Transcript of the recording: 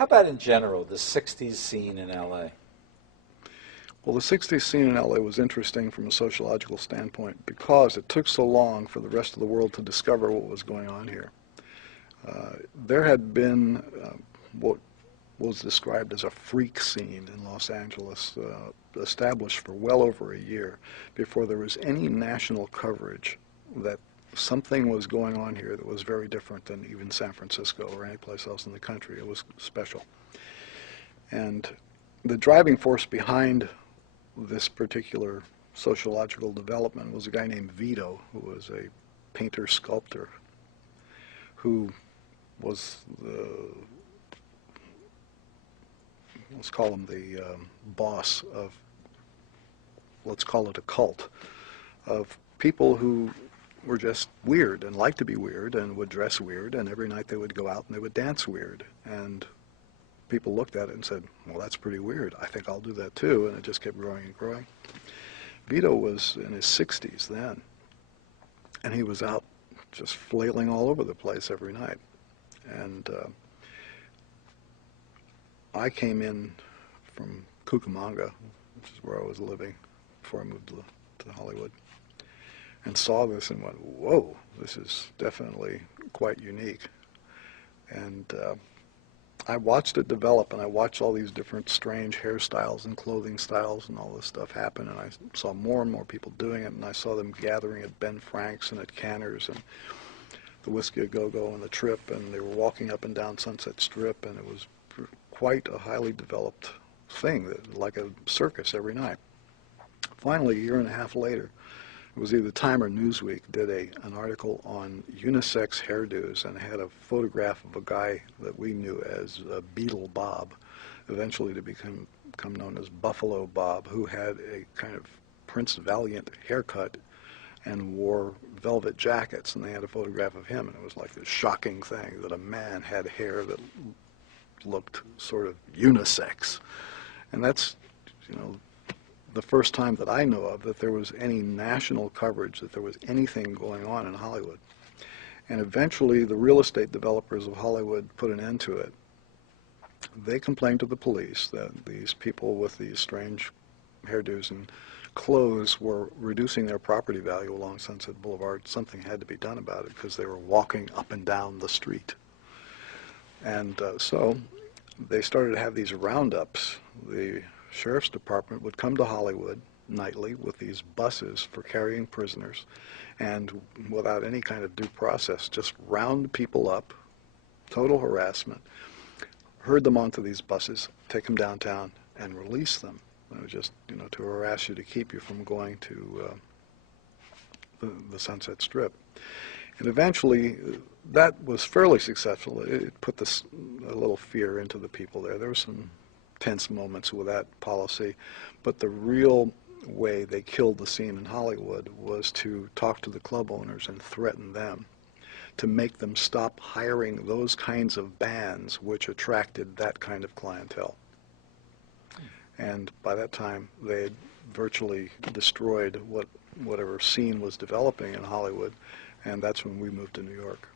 How about in general, the 60s scene in LA? Well, the 60s scene in LA was interesting from a sociological standpoint because it took so long for the rest of the world to discover what was going on here. There had been what was described as a freak scene in Los Angeles, established for well over a year before there was any national coverage that something was going on here that was very different than even San Francisco or any place else in the country. It was special. And the driving force behind this particular sociological development was a guy named Vito, who was a painter-sculptor who was the, let's call him the boss of, let's call it a cult, of people who were just weird and liked to be weird and would dress weird, and every night they would go out and they would dance weird. And people looked at it and said, well, that's pretty weird. I think I'll do that too. And it just kept growing and growing. Vito was in his 60s then, and he was out just flailing all over the place every night. And I came in from Cucamonga, which is where I was living before I moved to Hollywood, and saw this and went, whoa, this is definitely quite unique. And I watched it develop, and I watched all these different strange hairstyles and clothing styles and all this stuff happen, and I saw more and more people doing it, and I saw them gathering at Ben Frank's and at Canner's and the Whiskey A Go-Go and the Trip, and they were walking up and down Sunset Strip, and it was quite a highly developed thing, like a circus every night. Finally, a year and a half later, it was either Time or Newsweek did an article on unisex hairdos, and had a photograph of a guy that we knew as Beetle Bob, eventually to become known as Buffalo Bob, who had a kind of Prince Valiant haircut and wore velvet jackets, and they had a photograph of him, and it was like this shocking thing that a man had hair that looked sort of unisex. And that's, you know, the first time that I know of that there was any national coverage, that there was anything going on in Hollywood. And eventually the real estate developers of Hollywood put an end to it. They complained to the police that these people with these strange hairdos and clothes were reducing their property value along Sunset Boulevard. Something had to be done about it because they were walking up and down the street. And so they started to have these roundups. The sheriff's department would come to Hollywood nightly with these buses for carrying prisoners, and without any kind of due process, just round people up, total harassment, herd them onto these buses, take them downtown, and release them. It was just, you know, to harass you, to keep you from going to the Sunset Strip. And eventually, that was fairly successful. It put a little fear into the people there. There were some tense moments with that policy, but the real way they killed the scene in Hollywood was to talk to the club owners and threaten them to make them stop hiring those kinds of bands which attracted that kind of clientele. And by that time, they had virtually destroyed whatever scene was developing in Hollywood, and that's when we moved to New York.